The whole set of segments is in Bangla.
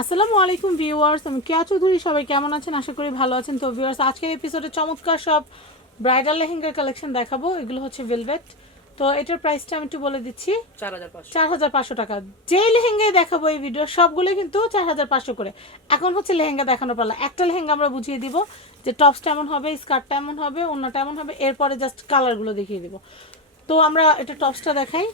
আসসালামু আলাইকুম ভিউয়ার্স, আমি কেয়া চৌধুরী। সবাই কেমন আছেন? আশা করি ভালো আছেন। তো ভিউয়ার্স, আজকের এপিসোডে চমৎকার সব ব্রাইডাল লেহেঙ্গার কালেকশন দেখাবো। এগুলো হচ্ছে ভেলভেট। তো এটার প্রাইসটা আমি একটু বলে দিচ্ছি, 4500 টাকা। যেই লেহেঙ্গায় দেখাবো এই ভিডিও সবগুলো কিন্তু 4500 করে। এখন হচ্ছে লেহেঙ্গা দেখানোর পালা। একটা লেহেঙ্গা আমরা বুঝিয়ে দিব যে টপসটা এমন হবে, স্কার্টটা এমন হবে, ওড়নাটা এমন হবে, এরপরে জাস্ট কালারগুলো দেখিয়ে দিব। তো আমরা এটা টপসটা দেখাই।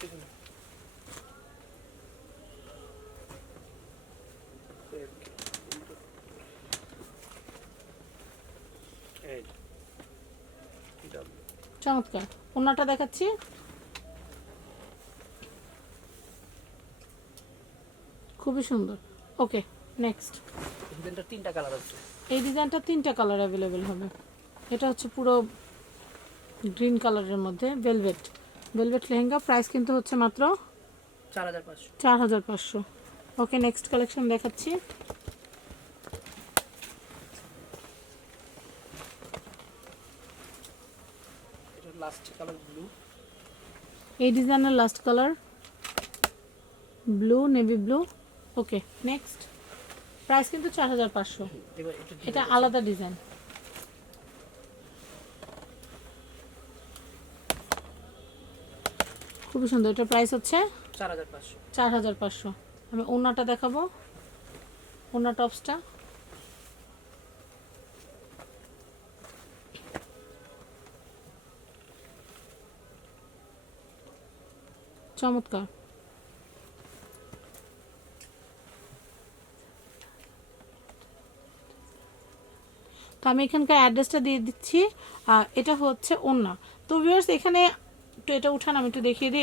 চমৎকার ওড়নাটা দেখাচ্ছি, খুবই সুন্দর। ওকে, নেক্সট। এই ডিজাইনটা তিনটা কালার অ্যাভেলেবেল হবে। এটা হচ্ছে পুরো গ্রিন কালারের মধ্যে ভেলভেট লেহেঙ্গা। প্রাইস কিন্তু হচ্ছে মাত্র 4500। ওকে, নেক্সট কালেকশন দেখাচ্ছি। এই ডিজাইনের last colour blue, navy blue. Okay, next. Price কিন্তু 4500। এটা আলাদা ডিজাইন। খুবই সুন্দর। এটার প্রাইস হচ্ছে 4500। আমি ওড়নাটা দেখাবো, ওড়না টপসটা। চমৎকার। তো আমি এখানকার অ্যাড্রেসটা দিয়ে দিচ্ছি। এটা হচ্ছে ওড়না। তো ভিউয়ার্স, এখানে একটু এটা উঠান, আমি একটু দেখিয়ে দিই।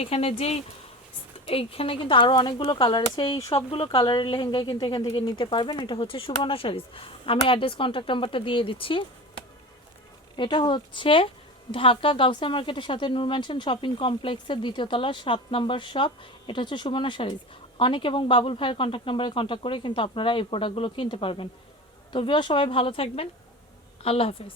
এইখানে কিন্তু আরও অনেকগুলো কালার আছে। এই সবগুলো কালারের লেহেঙ্গায় কিন্তু এখান থেকে নিতে পারবেন। এটা হচ্ছে সুবর্ণা শাড়িজ। আমি অ্যাড্রেস কন্ট্যাক্ট নাম্বারটা দিয়ে দিচ্ছি। এটা হচ্ছে ঢাকা গাউসিয়া মার্কেটের সাথে নূর ম্যানশন শপিং কমপ্লেক্সের 2য় তলা 7 নম্বর শপ। এটা হচ্ছে সুবর্ণা শাড়িজ। অনেক এবং বাবুল ভাইয়ের কন্ট্যাক্ট নাম্বারে কন্ট্যাক্ট করে কিন্তু আপনারা এই প্রোডাক্টগুলো কিনতে পারবেন। তো ভিউয়ার্স, সবাই ভালো থাকবেন। আল্লাহ হাফেজ।